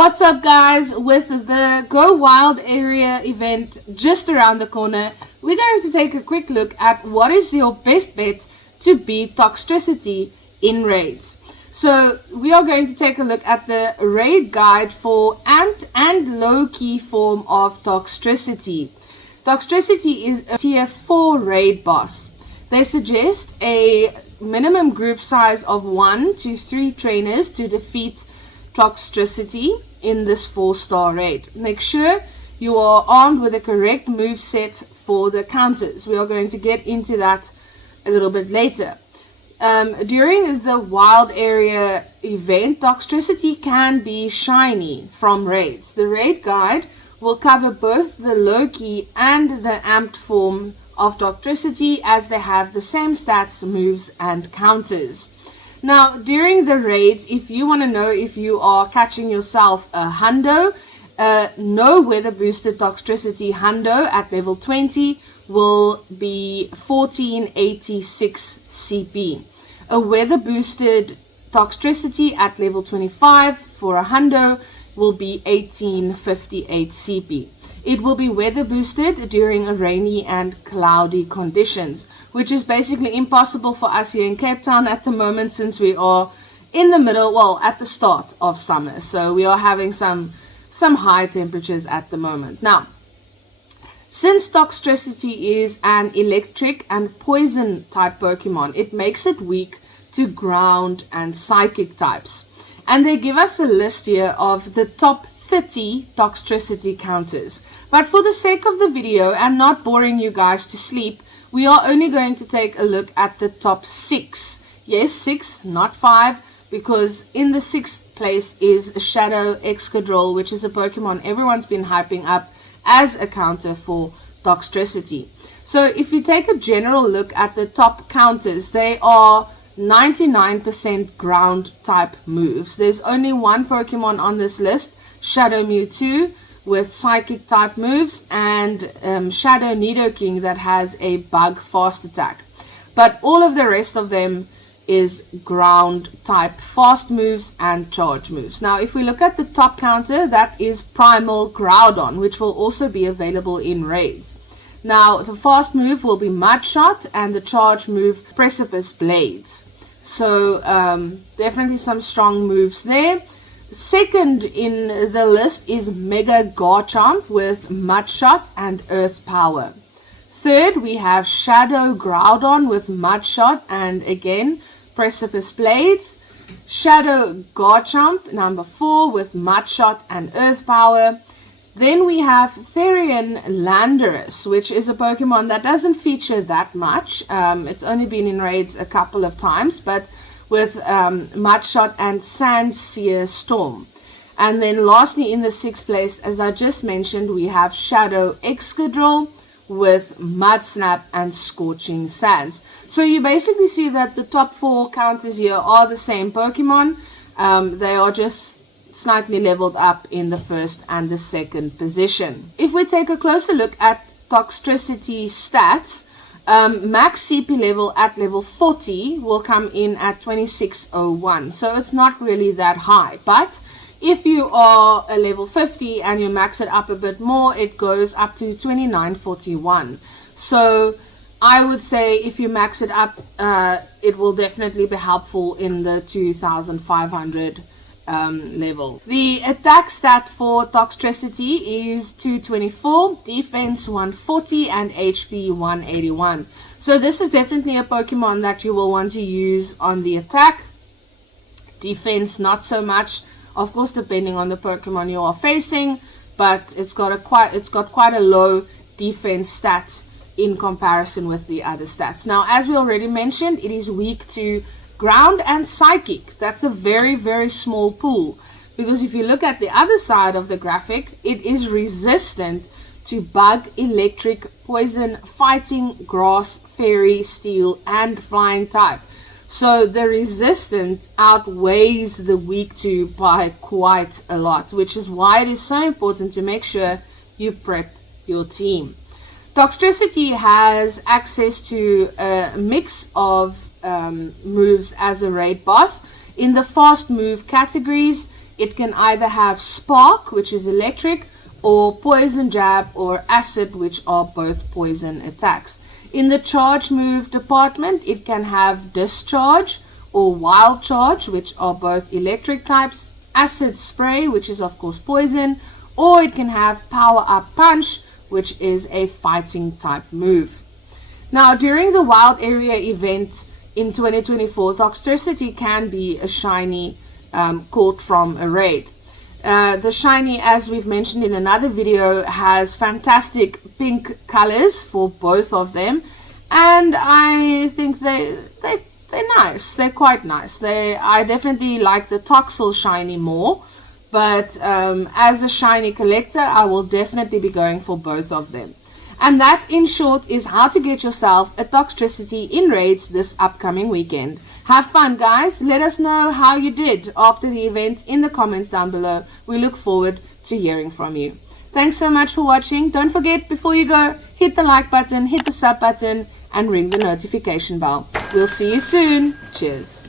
What's up, guys? With the Go Wild area event just around the corner, we're going to take a quick look at what is your best bet to beat Toxtricity in raids. So we are going to take a look at the raid guide for ant and low key form of Toxtricity. Toxtricity is a tier 4 raid boss. They suggest a minimum group size of 1 to 3 trainers to defeat Toxtricity in this 4-star raid. Make sure you are armed with the correct moveset for the counters. We are going to get into that a little bit later. During the wild area event, Toxtricity can be shiny from raids. The raid guide will cover both the low-key and the amped form of Toxtricity, as they have the same stats, moves, and counters. Now, during the raids, if you want to know if you are catching yourself a hundo, no weather boosted Toxtricity hundo at level 20 will be 1486 CP. A weather boosted Toxtricity at level 25 for a hundo will be 1858 CP. It will be weather boosted during a rainy and cloudy conditions, which is basically impossible for us here in Cape Town at the moment, since we are in the middle, well, at the start of summer. So we are having some high temperatures at the moment. Now, since Toxtricity is an electric and poison type Pokemon, it makes it weak to ground and psychic types. And they give us a list here of the top 30 Toxtricity counters. But for the sake of the video and not boring you guys to sleep, we are only going to take a look at the top 6. Yes, 6, not 5, because in the 6th place is Shadow Excadrill, which is a Pokemon everyone's been hyping up as a counter for Toxtricity. So if you take a general look at the top counters, they are 99% ground type moves. There's only one Pokemon on this list, Shadow Mewtwo, with psychic type moves, and Shadow Nidoking that has a bug fast attack. But all of the rest of them is ground type fast moves and charge moves. Now if we look at the top counter, that is Primal Groudon, which will also be available in raids. Now the fast move will be Mud Shot and the charge move Precipice Blades. So definitely some strong moves there. Second in the list is Mega Garchomp with Mud Shot and Earth Power. Third, we have Shadow Groudon with Mud Shot and again Precipice Blades. Shadow Garchomp number 4 with Mud Shot and Earth Power. Then we have Therian Landorus, which is a Pokemon that doesn't feature that much. It's only been in raids a couple of times, but with Mudshot and Sandsear Storm. And then lastly in the 6th place, as I just mentioned, we have Shadow Excadrill with Mud Snap and Scorching Sands. So you basically see that the top 4 counters here are the same Pokemon. They are just slightly leveled up in the 1st and the 2nd position. If we take a closer look at Toxtricity stats, max CP level at level 40 will come in at 2601. So it's not really that high. But if you are a level 50 and you max it up a bit more, it goes up to 2941. So I would say if you max it up, it will definitely be helpful in the 2500 level. The attack stat for Toxtricity is 224, defense 140, and HP 181. So this is definitely a Pokemon that you will want to use on the attack. Defense not so much, of course, depending on the Pokemon you are facing, but it's got quite a low defense stat in comparison with the other stats. Now, as we already mentioned, it is weak to ground and psychic. That's a very, very small pool, because if you look at the other side of the graphic, it is resistant to bug, electric, poison, fighting, grass, fairy, steel, and flying type. So the resistant outweighs the weak to by quite a lot, which is why it is so important to make sure you prep your team. Toxtricity has access to a mix of moves as a raid boss. In the fast move categories, it can either have Spark, which is electric, or Poison Jab or Acid, which are both poison attacks. In the charge move department, it can have Discharge or Wild Charge, which are both electric types, Acid Spray, which is of course poison, or it can have Power Up Punch, which is a fighting type move. Now, during the Wild Area event in 2024, Toxtricity can be a shiny caught from a raid. The shiny, as we've mentioned in another video, has fantastic pink colors for both of them, and I think they're nice. They're quite nice. I definitely like the Toxel shiny more, but as a shiny collector, I will definitely be going for both of them. And that, in short, is how to get yourself a Toxtricity in raids this upcoming weekend. Have fun, guys. Let us know how you did after the event in the comments down below. We look forward to hearing from you. Thanks so much for watching. Don't forget, before you go, hit the like button, hit the sub button, and ring the notification bell. We'll see you soon. Cheers.